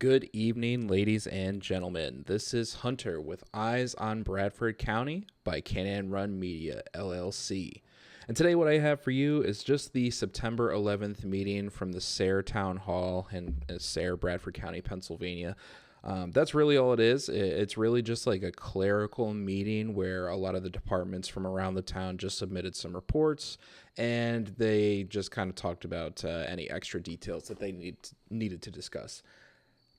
Good evening, ladies and gentlemen. This is Hunter with Eyes on Bradford County by Can Run Media, LLC. And today what I have for you is just the September 11th meeting from the Sayre Town Hall in Sayre, Bradford County, Pennsylvania. That's really all it is. It's really just like a clerical meeting where a lot of the departments from around the town just submitted some reports, and they just kind of talked about any extra details that they needed to discuss.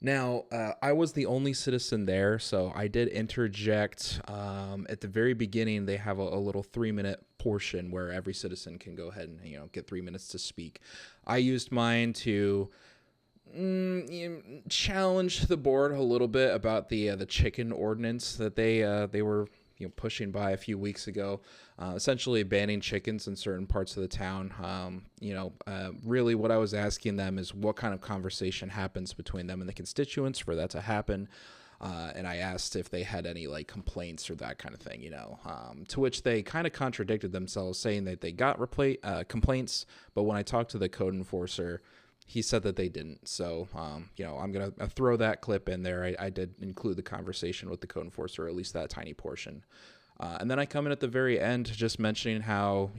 Now, I was the only citizen there, so I did interject. At the very beginning, they have a little 3-minute portion where every citizen can go ahead and get 3 minutes to speak. I used mine to challenge the board a little bit about the chicken ordinance that they were pushing by a few weeks ago, essentially banning chickens in certain parts of the town. Really what I was asking them is what kind of conversation happens between them and the constituents for that to happen. And I asked if they had any complaints or that kind of thing, to which they kind of contradicted themselves, saying that they got complaints, but when I talked to the code enforcer, he said that they didn't. So, I'm going to throw that clip in there. I did include the conversation with the code enforcer, at least that tiny portion. And then I come in at the very end just mentioning how,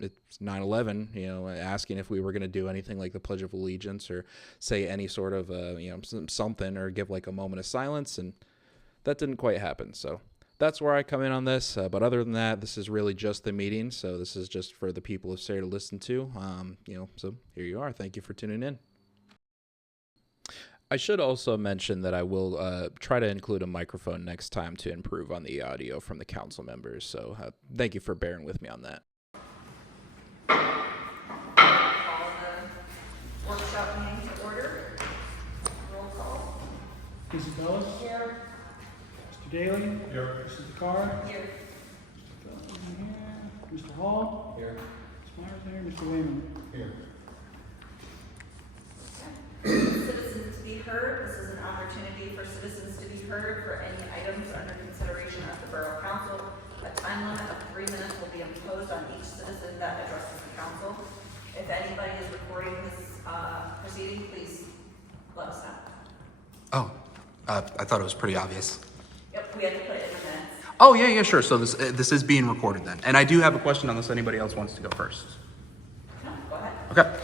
it's 9/11, asking if we were going to do anything like the Pledge of Allegiance or say any sort of, something or give a moment of silence. And that didn't quite happen. So that's where I come in on this. But other than that, this is really just the meeting. So this is just for the people of Sayre to listen to. So here you are. Thank you for tuning in. I should also mention that I will try to include a microphone next time to improve on the audio from the council members. So thank you for bearing with me on that. Call the workshop meeting to order. Roll call. Mrs. Ellis? Here. Mr. Daly? Here. Mrs. Carr? Here. Mr. Hall? Here. Ms. Myers here. Mr. Wayman? Here. Citizens to be heard. This is an opportunity for citizens to be heard for any items under consideration at the Borough Council. A time limit of 3 minutes will be imposed on each citizen that addresses the council. If anybody is recording this proceeding, please let us know. Oh, I thought it was pretty obvious. Yep, we had to put it in the minutes. Oh, yeah, sure. So this is being recorded then. And I do have a question unless anybody else wants to go first. No, go ahead. Okay.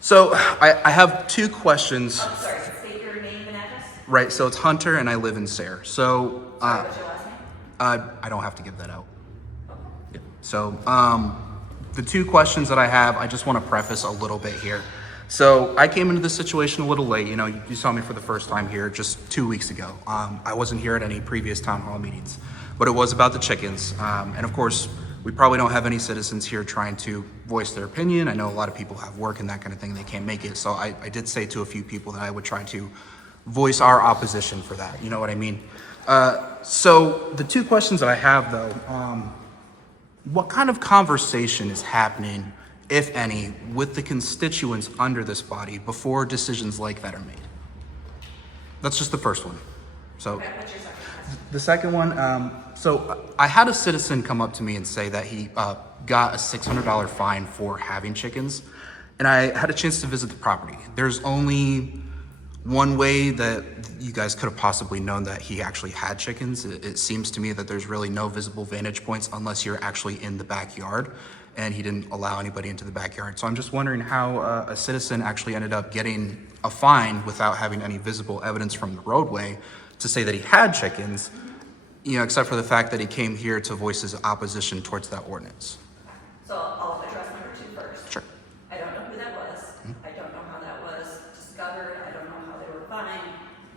So I have two questions. Oh, sorry. State your name and address. Right. So it's Hunter and I live in Sayre. So Sorry, what's your last name? I don't have to give that out. Okay. Yeah. So the two questions that I have, I just want to preface a little bit here. So I came into this situation a little late. You saw me for the first time here just 2 weeks ago. I wasn't here at any previous town hall meetings, but it was about the chickens. And of course, we probably don't have any citizens here trying to voice their opinion. I know a lot of people have work and that kind of thing. They can't make it. So I did say to a few people that I would try to voice our opposition for that. You know what I mean? So the two questions that I have though, what kind of conversation is happening, if any, with the constituents under this body before decisions like that are made? That's just the first one. So Okay, what's your second question? the second one, so I had a citizen come up to me and say that he got a $600 fine for having chickens, and I had a chance to visit the property. There's only one way that you guys could have possibly known that he actually had chickens. It seems to me that there's really no visible vantage points unless you're actually in the backyard, and he didn't allow anybody into the backyard. So I'm just wondering how a citizen actually ended up getting a fine without having any visible evidence from the roadway to say that he had chickens, except for the fact that he came here to voice his opposition towards that ordinance. So I'll address number 2 first. Sure. I don't know who that was. I don't know how that was discovered. I don't know how they were fined.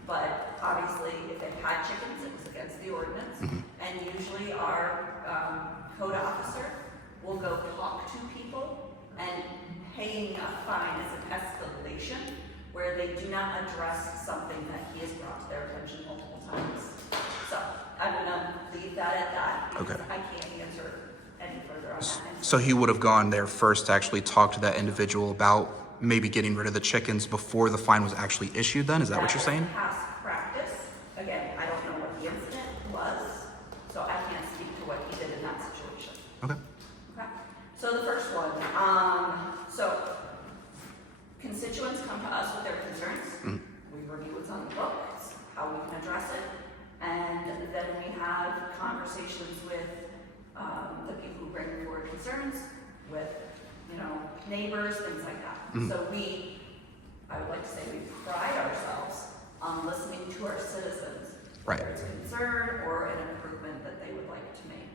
But obviously, if they had chickens, it was against the ordinance. And usually our code officer will go talk to people, and paying a fine is an escalation where they do not address something that he has brought to their attention multiple times. So I'm gonna leave that at that because Okay. I can't answer any further on that. So he would have gone there first to actually talk to that individual about maybe getting rid of the chickens before the fine was actually issued then? Is that what you're saying? Past practice. Again, I don't know what the incident was, so I can't speak to what he did in that situation. Okay. Okay. So the first one, so constituents come to us with their concerns. We review what's what's on the books, how we can address it, and then we have conversations with the people who bring forward concerns, with neighbors, things like that. Mhm. So I would like to say we pride ourselves on listening to our citizens, Right. whether it's a concern or an improvement that they would like to make.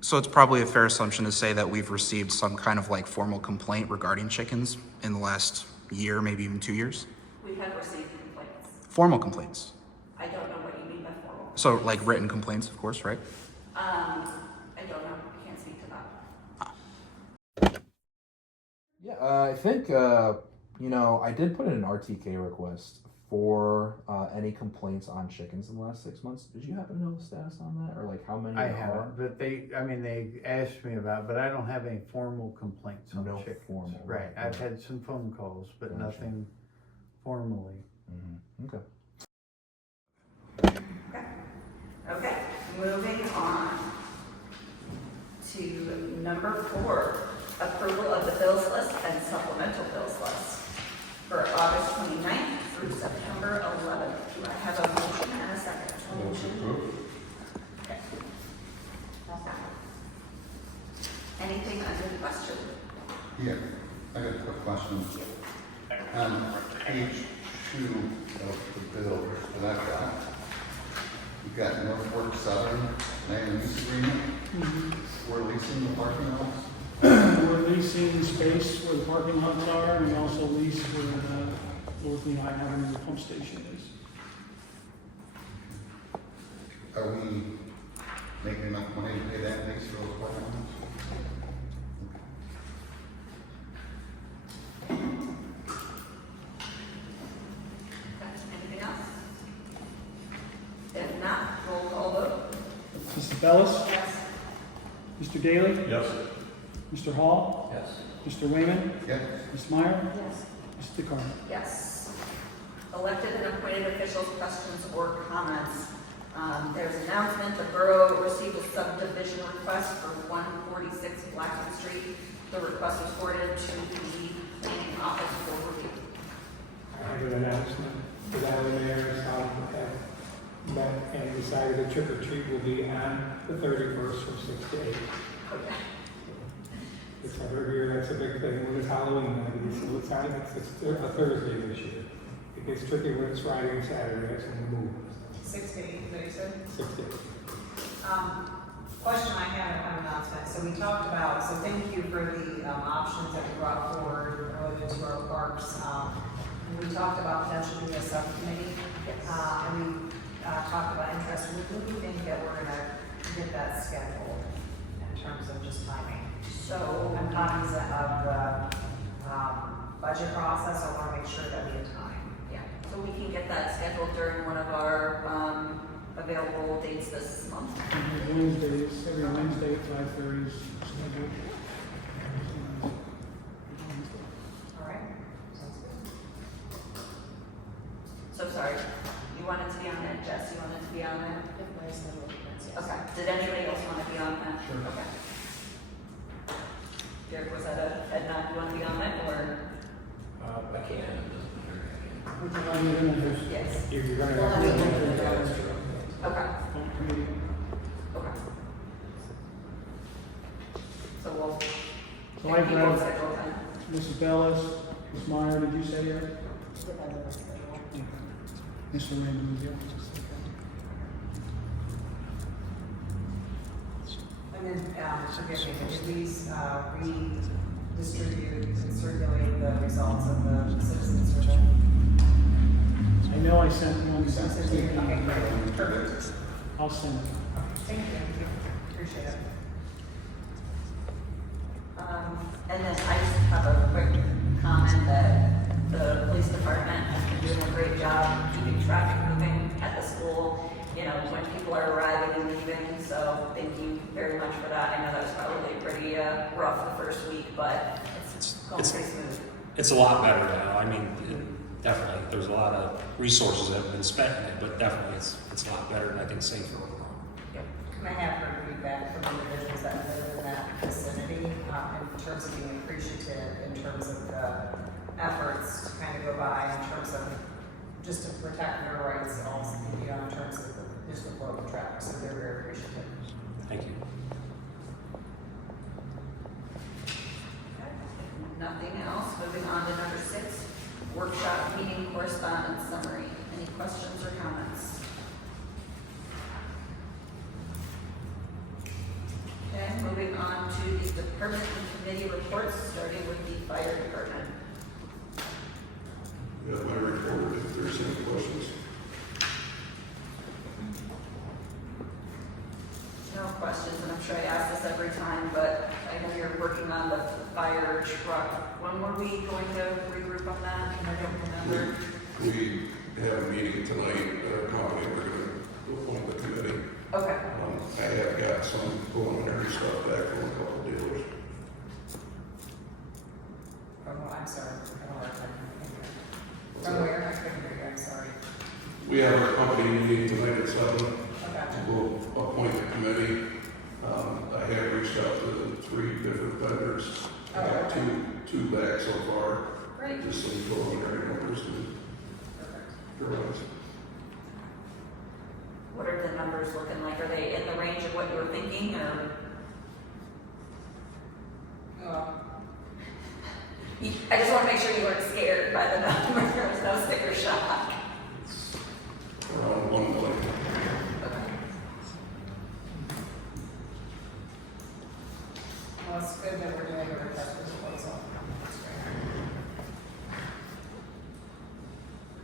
So it's probably a fair assumption to say that we've received some kind of like formal complaint regarding chickens in the last year, maybe even 2 years? We have received complaints. Formal complaints. I don't know what you mean by formal. So like written complaints, of course, right? I don't know, I can't speak to that. Yeah, I think I did put in an RTK request for any complaints on chickens in the last 6 months. Did you happen to know the status on that, or like how many I there are? haven't, but they asked me about, but I don't have any formal complaints on No chickens. formal, Right, right. I've had some phone calls, but Gotcha. nothing formally. Okay. Okay, moving on to number 4, approval of the bills list and supplemental bills list for August 29th through September 11th. Do I have a motion and a second? Okay. Anything under the question? Yeah, I got a quick question. On page 2 of the bill that I've got, you've got North Fork Southern land lease agreement. We're leasing the parking lots. We're leasing space where the parking lots are, and we also lease where North Lehigh Avenue the pump station is. Are we making enough money to pay that lease for those parking lots? Anything else? If not, roll call vote. Mrs. Bellis? Yes. Mr. Daly? Yes. Mr. Hall? Yes. Mr. Wayman? Yes. Ms. Meyer? Yes. Mr. DeCarlo? Yes. Elected and appointed officials' questions or comments. There's an announcement, the borough received a subdivision request for 146 Blackman Street. The request was forwarded to the planning office for review. I have an announcement. The Valley Mayor have met and decided a trick or treat will be on the 31st from 6 to 8. Okay. It's every year, that's a big thing. When it's Halloween night, so it's a Thursday this year. It gets tricky when it's Friday and Saturday, that's when we move. 6 to 8, what you said? 6 to 8. Question I have on announcement, so we talked about, so thank you for the options that we brought forward related to our parks. And we talked about potentially doing a subcommittee. And we talked about interest. When do you think that we're gonna get that scheduled in terms of just timing? So, I'm cognizant of the budget process, I wanna make sure that we have time. yeah, so we can get that scheduled during one of our available dates this month. Wednesdays, every Wednesday at 5:30 is scheduled. All right? Sounds good. So sorry, you wanted to be on it, Jess, you wanted to be on it? If there's no movements, yes. Okay, did anybody else want to be on that? Sure. Okay. Derek, was that a nod, you want to be on it, or? I can. Would you like me to do this? Yes. If you're gonna Well, have I to. mean- Okay, Pump committee. okay. So we'll. So I've people read- schedule time. Mrs. Bellis, Ms. Meyer, did you say yet? Mr. Wayman, did you? And then, forgive me, could you please redistribute and circulate the results of the citizen survey? I know I sent one. Okay, great, perfect. I'll send it. Thank you, appreciate it. And then I just have a quick comment that the police department has been doing a great job keeping traffic moving at the school, when people are arriving and leaving, so thank you very much for that. I know that was probably pretty rough the first week, but it's going pretty smooth. It's a lot better now. I mean, definitely, there's a lot of resources that have been spent in it, but definitely it's a lot better and I think safer overall. Can I have her feedback from individuals that live in that vicinity, in terms of being appreciative, in terms of the efforts to kind of go by, in terms of just to protect their rights also, you know, in terms of just the flow of traffic, so they're very appreciative. Thank you. Okay. Nothing else, moving on to number 6, workshop meeting correspondence summary. Any questions or comments? Okay, moving on to the department and committee reports, starting with the fire department. Yeah, my report, if there's any questions. No questions, and I'm sure I ask this every time, but I know you're working on the fire truck. When were we going to regroup on that? I don't remember. We have a meeting tonight, company, we're gonna appoint the committee. Okay. I have got some preliminary stuff back from a couple of dealers. I'm sorry, I don't have time. From where? I couldn't hear you, I'm sorry. We have our company meeting tonight at 7. Okay. We'll appoint the committee. I have reached out to 3 different vendors. I got Okay. two back so far. Great. Just some preliminary numbers and Perfect. drawings. What are the numbers looking like? Are they in the range of what you were thinking, or? I just want to make sure you weren't scared by the numbers. There was no sticker shock. Around 1 million. Okay. Well, it's good that we're doing a request for proposal. That's great.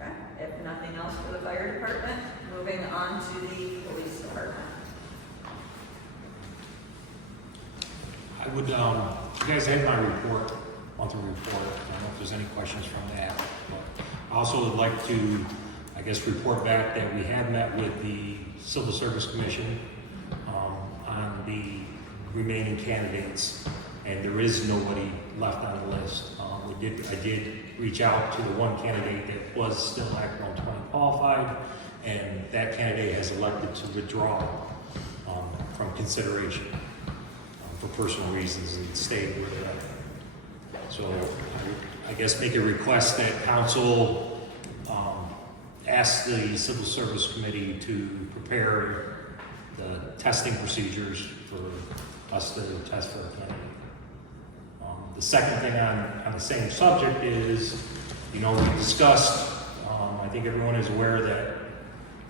Okay, if nothing else for the fire department, moving on to the police department. I would, you guys have my report, monthly report. I don't know if there's any questions from that. But I also would like to, I guess, report back that we have met with the Civil Service Commission on the remaining candidates, and there is nobody left on the list. I did reach out to the one candidate that was still Act 120 qualified, and that candidate has elected to withdraw from consideration for personal reasons and stay where they're at. So I guess make a request that council ask the Civil Service Committee to prepare the testing procedures for us to test for a candidate. The second thing on the same subject is, you know, we discussed, I think everyone is aware that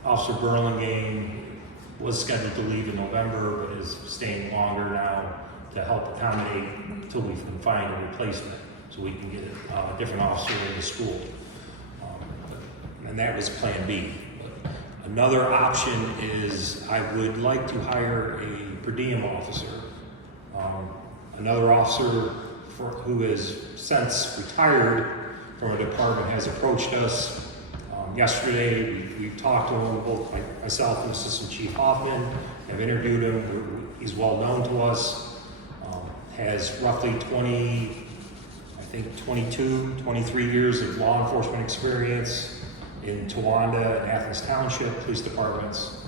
Officer Burlingame was scheduled to leave in November, but is staying longer now to help accommodate until we can find a replacement, so we can get a different officer into school. And that was Plan B. Another option is I would like to hire a per diem officer. Another officer who has since retired from a department has approached us. Yesterday, we talked to him, both myself and Assistant Chief Hoffman have interviewed him. He's well known to us, has roughly 22, 23 years of law enforcement experience in Towanda and Athens Township Police Departments.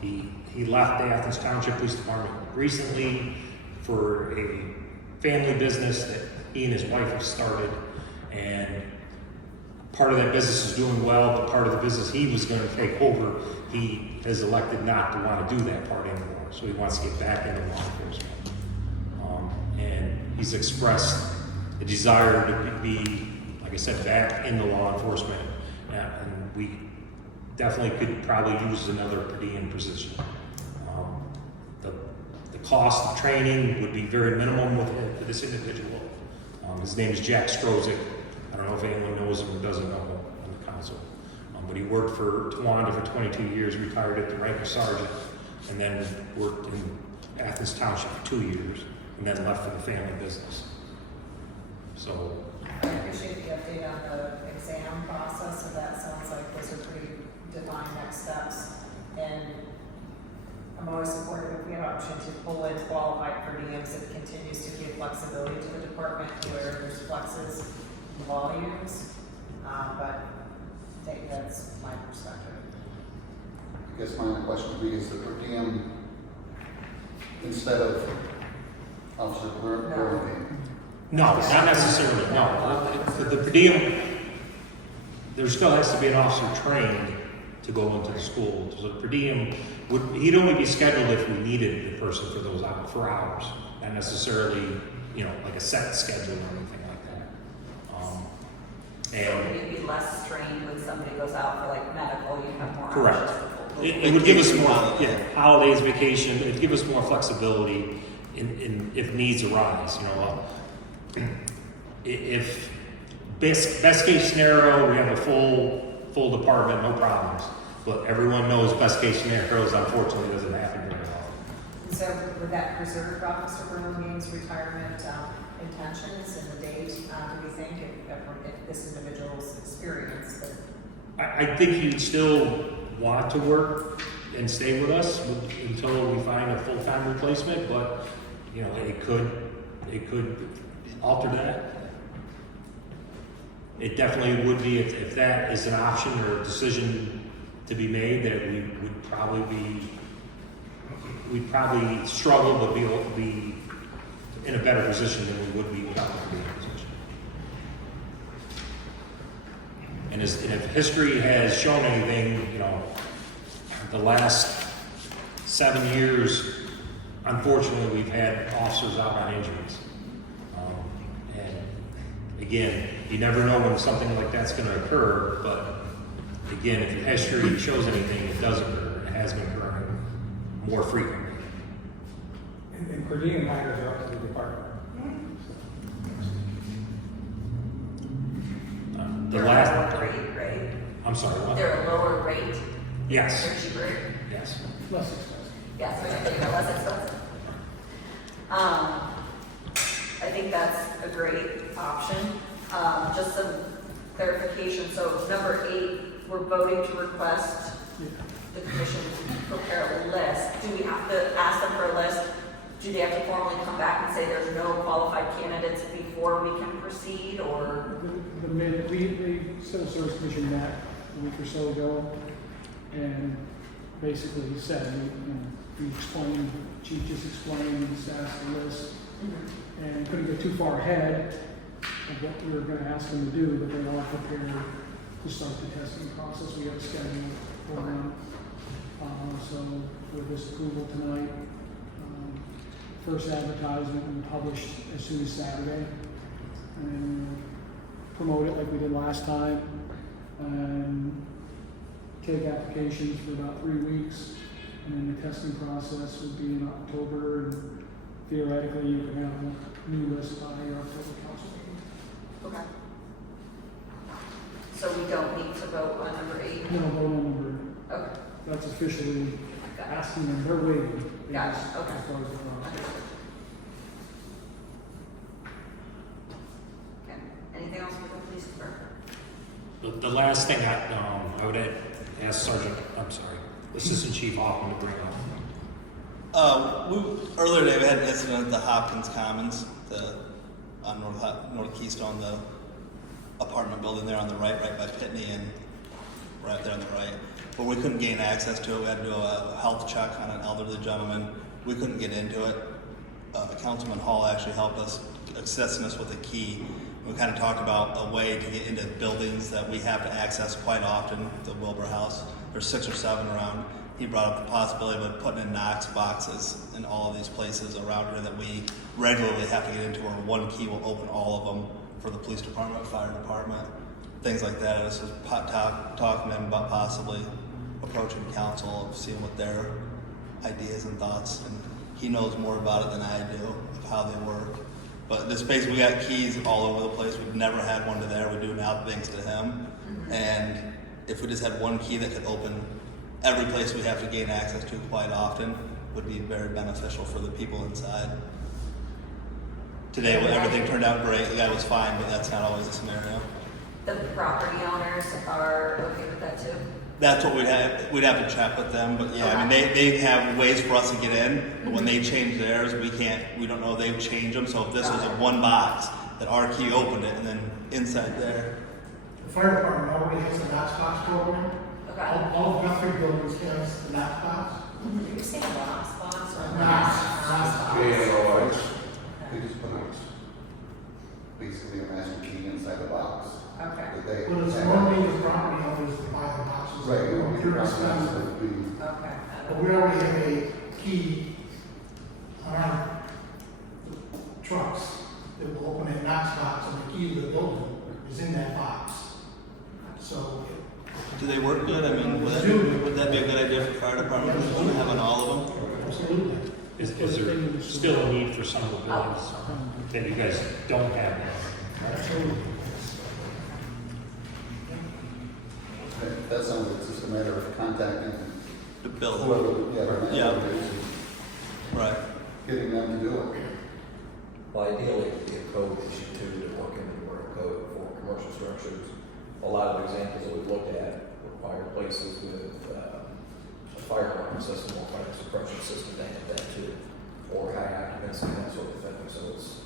He left the Athens Township Police Department recently for a family business that he and his wife have started, and part of that business is doing well, but part of the business he was going to take over, he has elected not to want to do that part anymore, so he wants to get back into law enforcement. And he's expressed a desire to be, like I said, back into law enforcement, and we definitely could probably use another per diem position. The cost of training would be very minimum for this individual. His name is Jack Strozik. I don't know if anyone knows him or doesn't know him on the council. But he worked for Towanda for 22 years, retired at the rank of sergeant, and then worked in Athens Township for 2 years, and then left for the family business. So I appreciate the update on the exam process, so that sounds like those are pretty defined next steps. And I'm always supportive if we have option to pull in qualified per diems. It continues to give flexibility to the department where there's flexes in volumes, but that's my perspective. I guess my question would be, is the per diem instead of Officer Burlingame? no, not necessarily. No, the per diem. there still has to be an officer trained to go into the school. So per diem he'd only be scheduled if we needed the person for those hours, for hours, not necessarily, like a set schedule or anything like that. So you'd be less strained when somebody goes out for like medical, you have more Correct. options to pull. It would give us more, holidays, vacation. It'd give us more flexibility in if needs arise. If best case scenario, we have a full department, no problems. But everyone knows best case scenarios unfortunately doesn't happen very often. So would that preserve Officer Burlingame's retirement intentions and the date, do we think, if this individual's experience? I think he'd still want to work and stay with us until we find a full-time replacement, but it could alter that. It definitely would be if that is an option or a decision to be made, that we'd probably struggle, but be in a better position than we would be without the position. And if history has shown anything, the last 7 years, unfortunately, we've had officers out on injuries. And again, you never know when something like that's going to occur, but again, if history shows anything, it does occur. It has been occurring more frequently. And per diem hires are up to the department. They're a lower rate, right? I'm sorry, what? They're a lower rate. Yes. They're cheaper. Yes. Less expensive. Yes, they're less expensive. I think that's a great option. Just some clarification. So number 8, we're voting to request the commission prepare a list. Do we have to ask them for a list? Do they have to formally come back and say there's no qualified candidates before we can proceed, or? The Civil Service Commission met a week or so ago, and basically said, we explained, Chief just explained, we just asked the list, and couldn't get too far ahead of what we were going to ask them to do, but they're all prepared to start the testing process. We have a schedule for them. So with this approval tonight, first advertisement will be published as soon as Saturday, and promote it like we did last time, and take applications for about 3 weeks, and then the testing process would be in October, and theoretically you can have a new list by your October council meeting. Okay. So we don't need to vote on number 8? No, vote on number. Okay. That's officially asking them, they're waiting. Got it, As okay. far as the process. Okay. Anything else for the police department? The last thing I would ask Assistant Chief Hoffman to bring up. Earlier today we had an incident at the Hopkins Commons, on North Keystone, the apartment building there on the right by Pitney, and right there on the right. But we couldn't gain access to it. We had to do a health check on an elderly gentleman. We couldn't get into it. Councilman Hall actually helped us, assisting us with a key. We kind of talked about a way to get into buildings that we have to access quite often, the Wilbur House. There's 6 or 7 around. He brought up the possibility of putting in Knox boxes in all of these places around here that we regularly have to get into, where one key will open all of them for the police department, fire department, things like that. I was just talking to him about possibly approaching council, seeing what their ideas and thoughts, and he knows more about it than I do of how they work. But this space, we got keys all over the place. We've never had one to there. We do now thanks to him. And if we just had one key that could open every place we have to gain access to quite often, would be very beneficial for the people inside. Today, everything turned out great. The guy was fine, but that's not always the scenario. The property owners are okay with that too? That's what we'd have to check with them, but yeah, I mean, they have ways for us to get in, but when they change theirs, we don't know they've changed them, so if this was a one box, that our key opened it, and then inside there. The fire department already has a Knox box program. Okay. All Guthrie buildings has the Knox box. You're saying Knox box or Knox. They just put basically a master key inside the box. Okay, that they. But it's normally the property owners that buy the boxes. Right, it would be You're responsible. responsible to be, okay. But we already have a key on our trucks that will open that Knox box, and the key to the building is in that box. So, Do they work good? I mean, would that be a good idea for fire department to have on all of them? absolutely. Is there still a need for some of the buildings that you guys don't have now? Absolutely. that sounds like it's just a matter of contacting The building? whoever, Yeah. landlord is, Right. getting them to do it. Well, ideally, it would be a code issue too, to look into the borough code for commercial structures. A lot of examples that we've looked at require places with a fire alarm system or fire suppression system to have that too, or high occupancy, that sort of thing. So it's,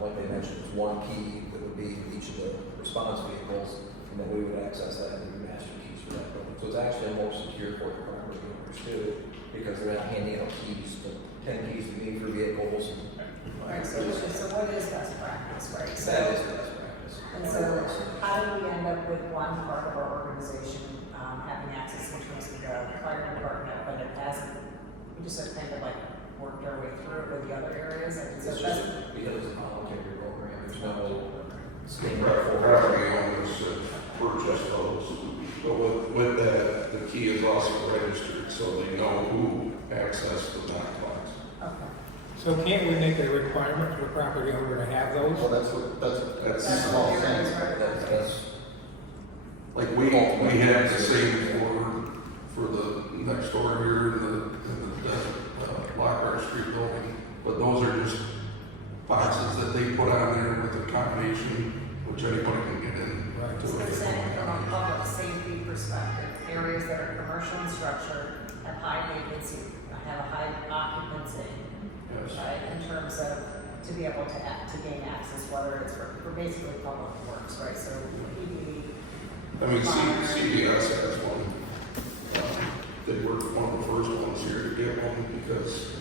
like they mentioned, it's one key that would be in each of the response vehicles, and then we would access that and give master keys for that building. So it's actually more secure for the property owners too, because they're not handing out keys, but 10 keys to me for vehicles. Right, so what is best practice, right? So, That is best practice. and so how do we end up with one part of our organization, having access in terms of the fire department, but it hasn't, we just have kind of like worked our way through it with the other areas? And so It's that's, just because it's a voluntary program, there's no scheme Property for owners that purchase those. But with that, the key is also registered, so they know who accessed the knock box. okay. So can't we make it a requirement for the property owner to have those? Well, that's That's a small what thing. it is, right? That's Like we had the same for the next door here in the Lockhart Street building, but those are just boxes that they put on there with a combination, which anybody can get in. Right. to So it. we're saying from a public safety perspective, areas that are commercial in structure, have high vacancy, have a high occupancy, Yes. right, in terms of, to be able to gain access, whether it's for basically public works, right, so PD. I mean, fire. CBS has one. They were one of the first ones here to get one because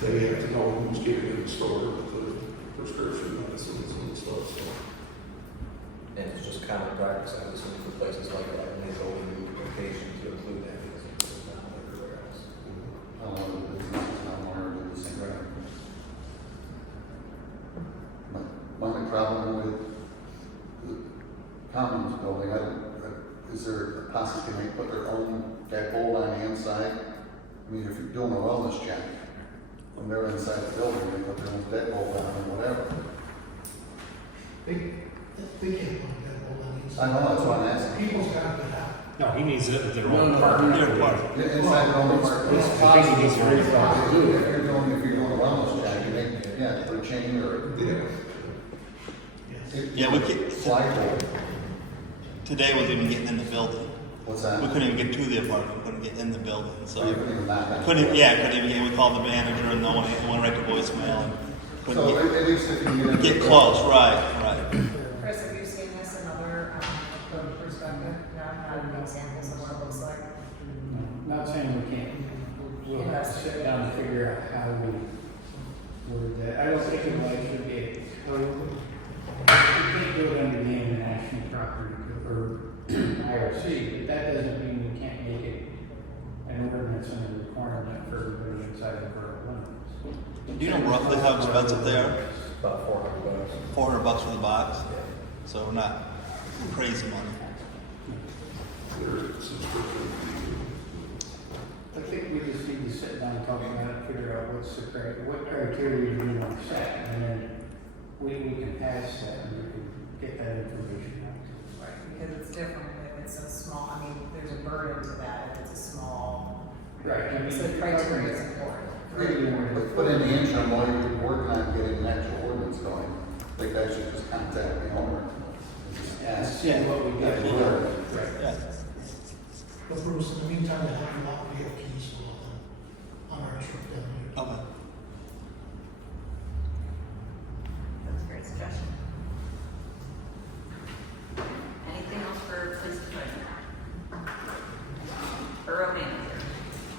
they have to know who's getting in the store with the prescription medicines and stuff, so. And it's just common practice, I was looking for places like that, when they go in new locations to include that, because it's not everywhere else. A lot of the businesses now want to do the same thing. My only problem with the Commons building, is there a possibility they put their own deadbolt on the inside? I mean, if you're doing a wellness check, when they're inside the building, they put their own deadbolt on or whatever. They can't put that whole on the I inside. know, that's what I'm asking. People's got to get out. No, he needs it at their own apartment. Their part. Yeah, inside their own apartment. It's possible If you're doing a wellness check, you make, yeah, for a chain or. Yeah, we can't- Slide bolt. Today wasn't even getting in the building. What's that? We couldn't even get to the apartment, we couldn't get in the building, so. So you couldn't even knock on it. Couldn't even get, we called the manager and no one, it went right to voicemail and So couldn't at least if you can get close, right. Chris, have you seen this in other, code perspective, not examples of what it looks like? Not saying we can't, we'll have to sit down and figure out how we word that. I don't think it like should be, you can't do it under the international property or IRC, but that doesn't mean we can't make it an ordinance and a requirement for everybody inside the borough limits. Do you know roughly how expensive they are? About $400. $400 for the box, so not crazy money. Their subscription fee. I think we just need to sit down and talk about it, figure out what criteria we want to set, and then we can pass that and we can get that information out. Right, because it's different if it's a small, I mean, there's a burden to that if it's a small. Right, I mean, So the criteria is important. But in the interim, while you're working on getting an actual ordinance going, I think I should just contact the owner. and just ask. Yeah, what we got. Right. Yeah. But Bruce, in the meantime, to help you out, we have keys for all of them on our trip down here. Okay. That's a great suggestion. Anything else for police department? Borough manager.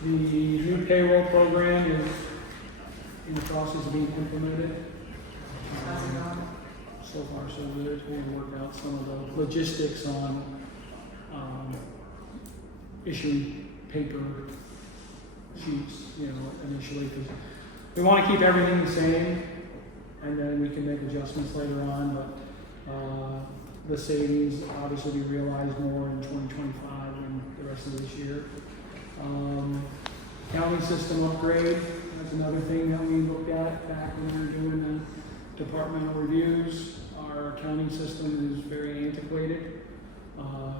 The new payroll program is in the process of being implemented. How's it going? so far. So we're going to work out some of the logistics on issuing paper sheets, initially, because we want to keep everything the same, and then we can make adjustments later on, but the savings obviously be realized more in 2025 than the rest of this year. County system upgrade, that's another thing that we looked at back when we were doing the departmental reviews. Our accounting system is very antiquated.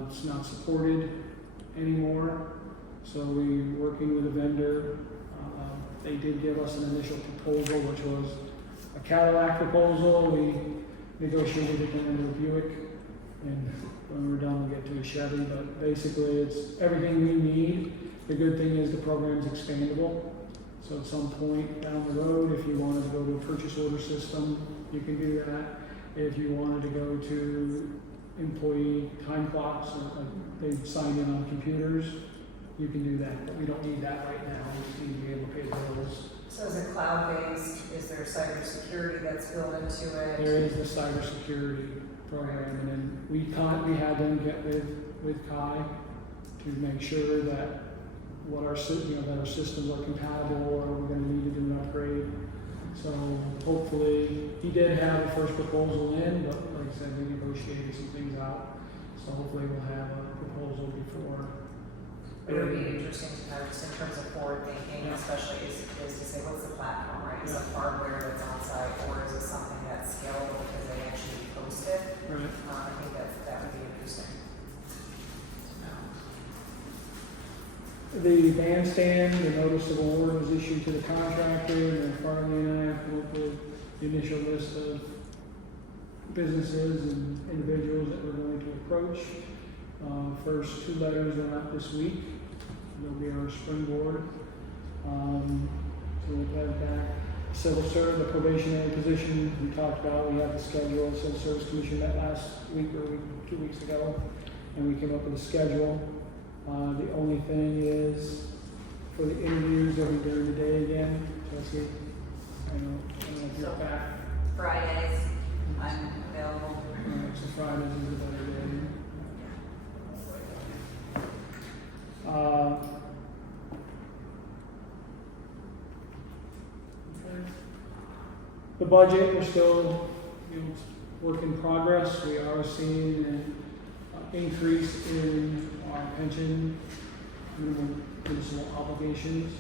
It's not supported anymore. So we working with a vendor. They did give us an initial proposal, which was a Cadillac proposal. We negotiated it down to a Buick, and when we're done, we'll get to a Chevy. But basically, it's everything we need. The good thing is the program's expandable. So at some point down the road, if you wanted to go to a purchase order system, you can do that. If you wanted to go to employee time clocks, or they've signed in on computers, you can do that. But we don't need that right now. We just need to be able to pay bills. So is it cloud-based? Is there cybersecurity that's built into it? There is the cybersecurity program, and then we had them get with Kai to make sure that our systems are compatible, or we're going to need to do an upgrade. So hopefully, he did have the first proposal in, but like I said, we negotiated some things out. So hopefully, we'll have a proposal before. It would be interesting to know, just in terms of forward thinking, especially is to say, what's the platform, right? Is it hardware that's on site, or is it something that's scalable because they actually post it? Right. I think that would be interesting. The bandstand, the notice of award was issued to the contractor, and then Farley and I came up with the initial list of businesses and individuals that we're going to approach. First 2 letters went out this week. They'll be our springboard. So we'll have that. Civil service, the probationary position we talked about. We have the schedule. Civil Service Commission met last week or 2 weeks ago, and we came up with a schedule. The only thing is for the interviews, they'll be during the day again. Chelsea, I don't know if you're back. Fridays, I'm available. So Fridays is a better day. The budget, we're still work in progress. We are seeing an increase in our pension minimum municipal obligations.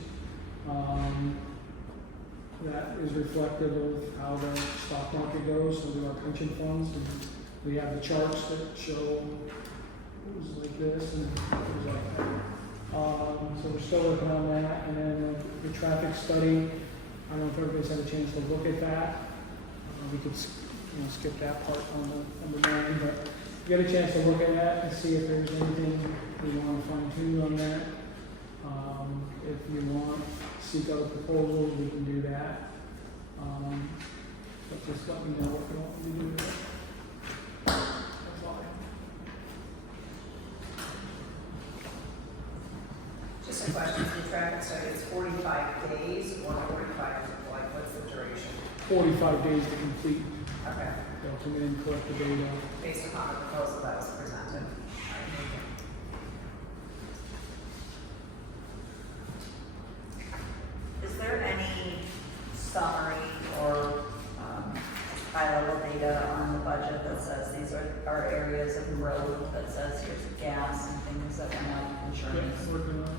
That is reflective of how the stock market goes, so do our pension funds. And we have the charts that show it was like this and it was like that. So we're still working on that. And then the traffic study, I don't know if everybody's had a chance to look at that. We could skip that part on the 9, but get a chance to look at that and see if there's anything we want to fine tune on that. If you want to seek other proposals, we can do that. But just let me know if you want me to do that. That's all I have. Just a question for the traffic study, it's 45 days or 45, like what's the duration? 45 days to complete. Okay, They'll come in and collect the data. based upon the proposal that was presented. Is there any summary or high-level data on the budget that says these are areas of growth, that says here's gas and things that went up, insurance? Yeah, working on it.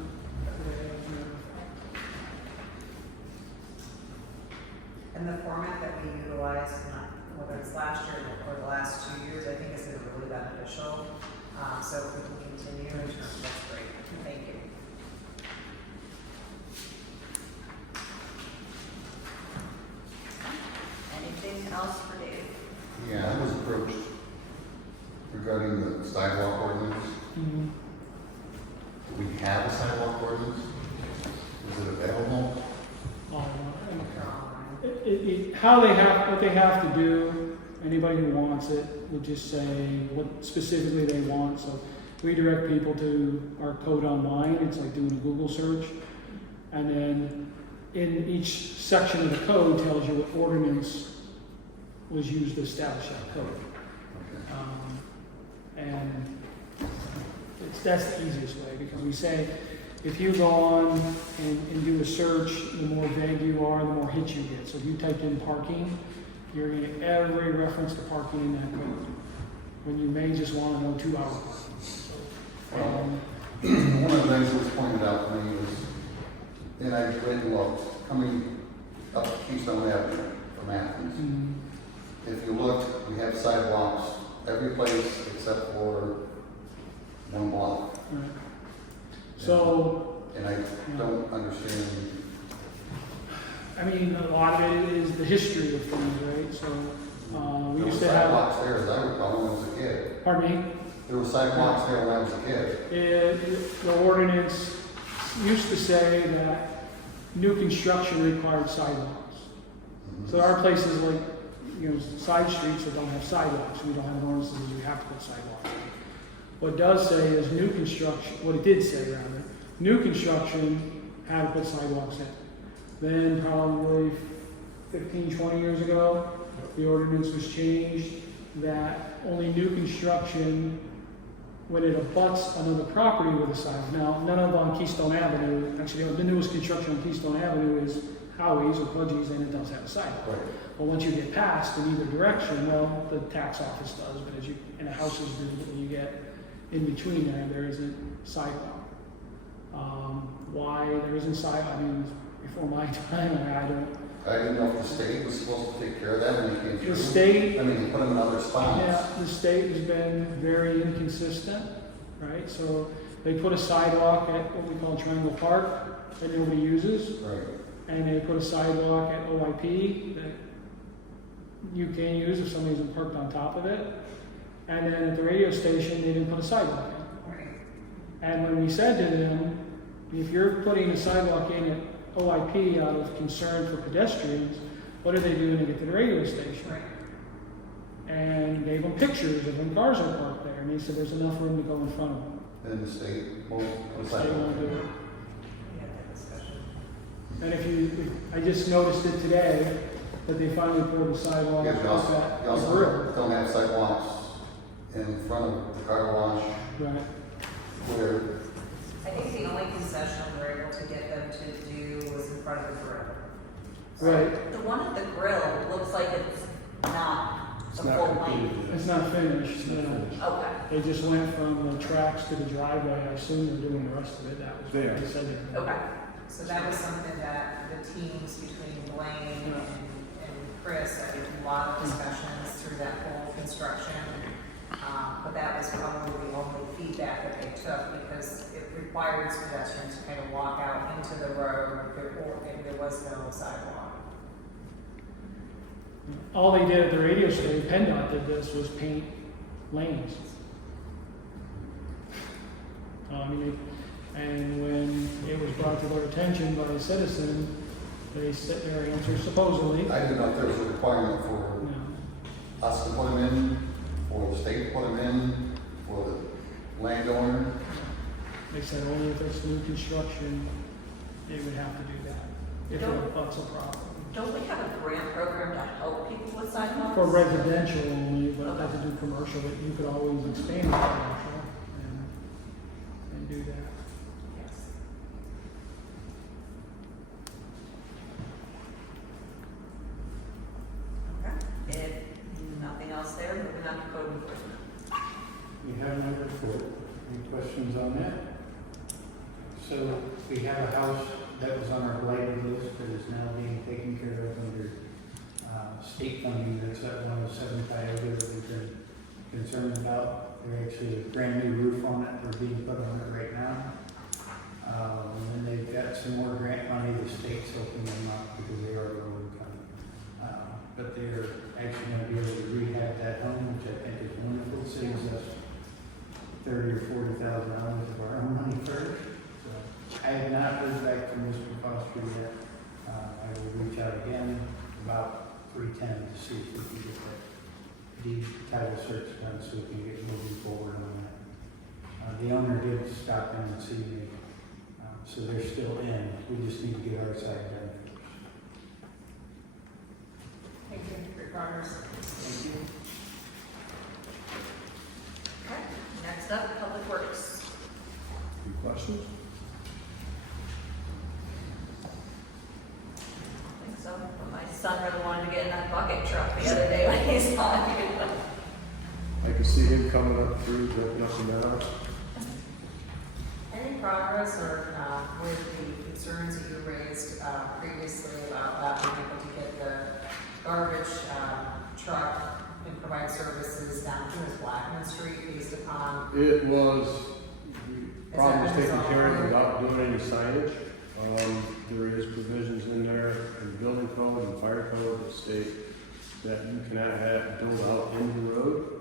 And the format that we utilized, whether it's last year or the last 2 years, I think has been really beneficial. So if we can continue in terms, that's great. Thank you. Anything else for Dave? Yeah, I was approached regarding the sidewalk ordinance. Mm-hmm. Do we have a sidewalk ordinance? Is it available? What they have to do, anybody who wants it would just say what specifically they want. So we direct people to our code online. It's like doing a Google search. And then in each section of the code tells you what ordinance was used to establish that code. And that's the easiest way, because we say, if you go on and do a search, the more vague you are, the more hits you get. So if you typed in parking, you're going to get every reference to parking in that code, when you may just want to know 2-hour parking. So, one of the things that was pointed out to me was, and I read looked, coming up Keystone Avenue from Athens. If you look, we have sidewalks every place except for one block. right. So, And I don't understand. I mean, a lot of it is the history of things, right? So, we There used were to have, sidewalks there, as I recall, when I was a kid. pardon me? There were sidewalks there when I was a kid. The ordinance used to say that new construction required sidewalks. So there are places like, side streets that don't have sidewalks. We don't have an ordinance that says we have to put sidewalks in. What it does say is new construction, what it did say rather, new construction had to put sidewalks in. Then probably 15, 20 years ago, the ordinance was changed that only new construction, when it abuts another property with a sidewalk. Now, none of on Keystone Avenue, actually the newest construction on Keystone Avenue is Howie's or Pudgy's, and it does have a sidewalk. Right. But once you get past in either direction, well, the tax office does, but as you, and the houses do, but when you get in between there isn't sidewalk. Why there isn't sidewalk, I mean, before my time, I didn't know if the state was supposed to take care of that when you came through. The state, I mean, they put them in other spots. yeah, the state has been very inconsistent, right? So they put a sidewalk at what we call Triangle Park that nobody uses. Right. And they put a sidewalk at OIP that you can use if somebody isn't parked on top of it. And then at the radio station, they didn't put a sidewalk in. Right. And when we said to them, if you're putting a sidewalk in at OIP out of concern for pedestrians, what are they doing to get to the radio station? Right. And gave them pictures of when cars are parked there, and they said there's enough room to go in front of them. And the state won't put a They won't do sidewalk. it. We had that discussion. And I just noticed it today, that they finally poured a sidewalk Because you up also, that you also grill. don't have sidewalks in front of the car wash Right. where, I think the only concession we were able to get them to do was in front of the grill. Right. The one at the grill looks like it's not the full length. It's not finished, no. Okay. They just went from the tracks to the driveway. I assume they're doing the rest of it. That was what they said they were doing. Okay. So that was something that the teams between Blaine and Chris, I had a lot of discussions through that whole construction. But that was probably the only feedback that they took, because it requires pedestrians to kind of walk out into the road if there was no sidewalk. All they did at the radio station, PennDOT did this, was paint lanes. And when it was brought to their attention by a citizen, they set their answer supposedly. I didn't know if there was a requirement for us to put them in, or the state to put them in, or the landowner. They said only if it's new construction, they would have to do that, if it abuts a problem. Don't we have a grant program to help people with sidewalks? For residential only, but not to do commercial, but you could always expand the commercial and do that. Yes. Okay. If nothing else there, moving on to code enforcement. We have no report. Any questions on that? So we have a house that was on our blighted list that is now being taken care of under state funding. That's that 107 Tioga that we've been concerned about. There's actually a brand new roof on it. We're being put on it right now. And then they've got some more grant money. The state's helping them out because they are low income. But they're actually going to be able to rehab that home, which I think is wonderful. Saves us $30,000 or $40,000 of our own money first. So I have not heard back from Mr. Foster yet. I will reach out again about 3:10 to see if we can get that deed title search done so we can get moving forward on that. The owner did stop in and see me, so they're still in. We just need to get our side done. Thank you for your progress. son really wanted to get in that bucket truck the other day when he saw you. I can see him coming up through, jumping up and down. Any progress or with the concerns that you raised previously about not being able to get the garbage truck and provide services down to Blackman Street based upon? It was, the problem was taken care of without doing any signage. There is provisions in there in the building code and fire code that state that you cannot have build out in the road,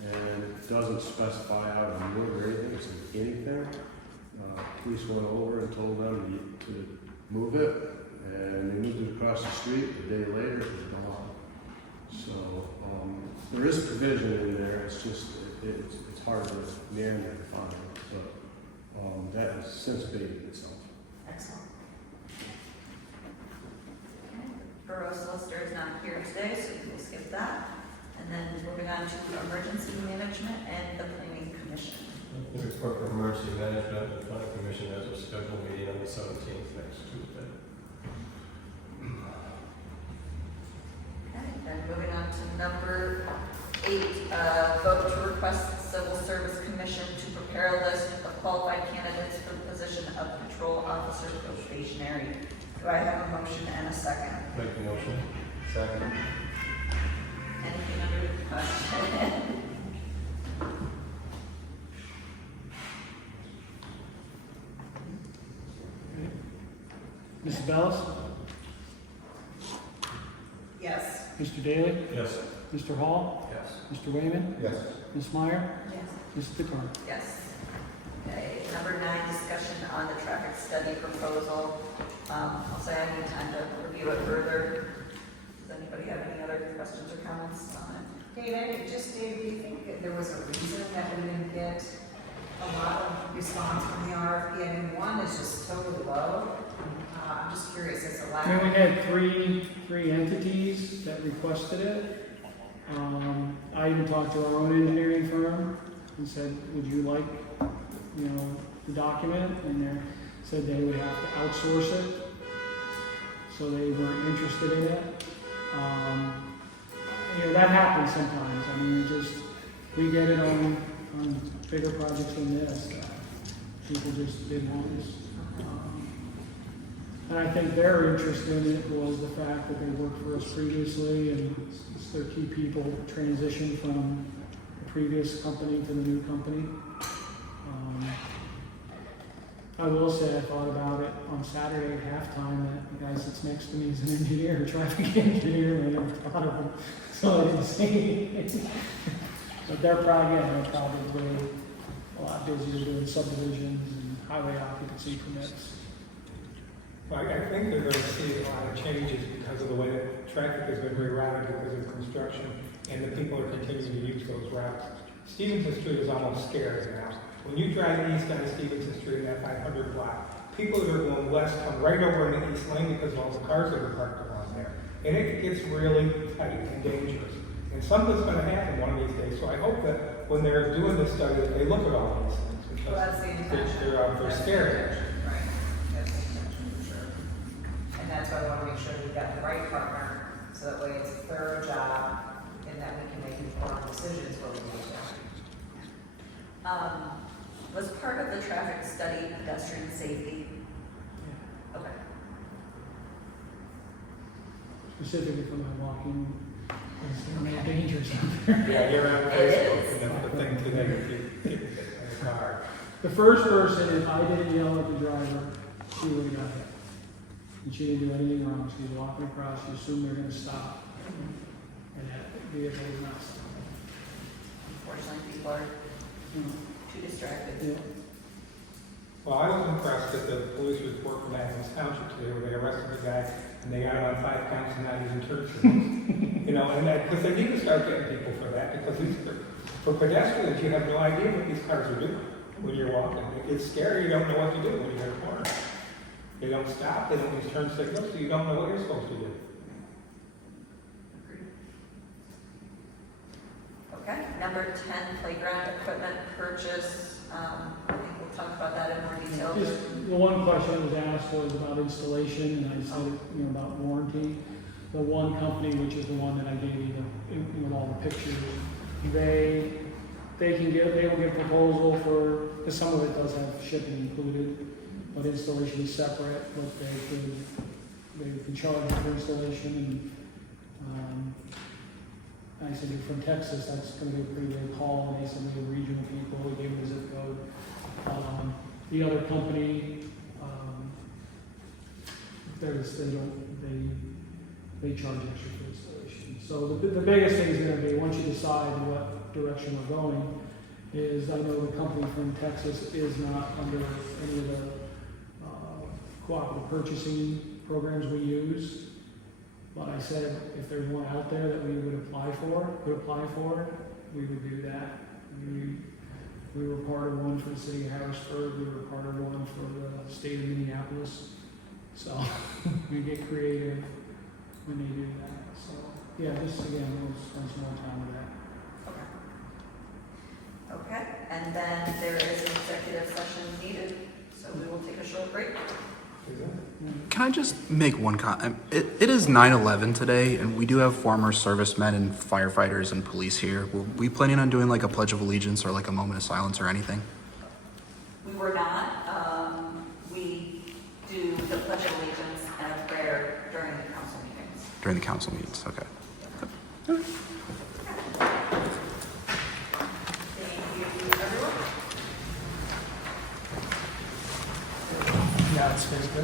and it doesn't specify out of the wood or anything, it says anything. Police went over and told them to move it, and they moved it across the street. A day later, it was gone. So there is provision in there. It's just it's hard to meander and find, but that has since abated itself. Excellent. Borough Solicitor is not here today, so we'll skip that. And then moving on to emergency management and the planning commission. The report for emergency management, the planning commission has a scheduled meeting on the 17th, next Tuesday. Okay, then moving on to number 8, vote to request Civil Service Commission to prepare a list of qualified candidates for the position of patrol officer probationary. Do I have a motion and a second? Make the motion. Second. Anything under question? Mrs. Bellis? Yes. Mr. Daly? Yes. Mr. Hall? Yes. Mr. Wayman? Yes. Ms. Meyer? Yes. Mrs. DeCarlo? Yes. Okay, number 9, discussion on the traffic study proposal. I'll say I need time to review it further. Does anybody have any other questions or comments on it? Dave, do you think that there was a reason that we didn't get a lot of response from the RFP? I mean, one is just totally low. I'm just curious, it's a lack. I mean, we had three entities that requested it. I even talked to our own engineering firm and said, would you like, the document? And they said they would have to outsource it. So they weren't interested in it. That happens sometimes. I mean, we get it on bigger projects than this. People just didn't want this. And I think their interest in it was the fact that they worked for us previously, and it's their key people that transitioned from the previous company to the new company. I will say I thought about it on Saturday at halftime that the guy sits next to me is an engineer, a traffic engineer, and I never thought of him, so I didn't say anything. But they're probably a lot busier doing subdivisions and highway occupancy permits. Well, I think they're going to see a lot of changes because of the way that traffic has been rerouted because of construction, and the people are continuing to use those routes. Stevenson Street is almost scarce now. When you drive east on Stevenson Street in that 500 block, people that are going west come right over in the east lane because of all the cars that are parked around there. And it gets really tight and dangerous. And something's going to happen one of these days. So I hope that when they're doing this study, that they look at all these things. Well, that's the intention. They're scared. Right. That's the intention for sure. And that's why I want to make sure we've got the right partner, so that way it's a thorough job, and that we can make informed decisions where we need to. Was part of the traffic study pedestrian safety? Okay. Specifically for my walking, it's more dangerous out there. Yeah, you're on It Facebook, and the thing today with you in the car. The first person, if I didn't yell at the driver, she would have got hit. And she didn't do anything wrong. She was walking across, she assumed they were going to stop. And that vehicle was not stopping. Unfortunately, people are too distracted. Yeah. Well, I was impressed at the police report from Athens Township today, where they arrested the guy and they got him on 5 counts of not using turn signals. And because they need to start getting people for that, because for pedestrians, you have no idea what these cars are doing when you're walking. It's scary, you don't know what to do when you hit a corner. They don't stop, they don't use turn signals, so you don't know what you're supposed to do. Okay, number 10, playground equipment purchase. I think we'll talk about that in more detail. Just the one question that was asked was about installation, and I said, about warranty. the one company, which is the one that I gave you with all the pictures, they will give proposal for, because some of it does have shipping included, but installation is separate, but they can charge for installation, and I said, you're from Texas, that's gonna be a pretty big call, and they said we have regional people, we gave them the zip code. The other company, they charge extra for installation. So the biggest thing is gonna be, once you decide what direction we're going, is I know the company from Texas is not under any of the cooperative purchasing programs we use. But I said, if there's one out there that we would apply for, we would do that. We were part of one for the city of Harrisburg, we were part of one for the state of Minneapolis. So we get creative when they do that. So yeah, just again, we'll spend some more time with that. Okay, and then there is an executive session needed, so we will take a short break. Can I just make one comment? It is 9/11 today, and we do have former servicemen and firefighters and police here. Were we planning on doing like a Pledge of Allegiance or like a moment of silence or anything? We were not, we do the Pledge of Allegiance and a prayer during the council meetings. During the council meetings, okay. Thank you, everyone. Yeah, it's basically.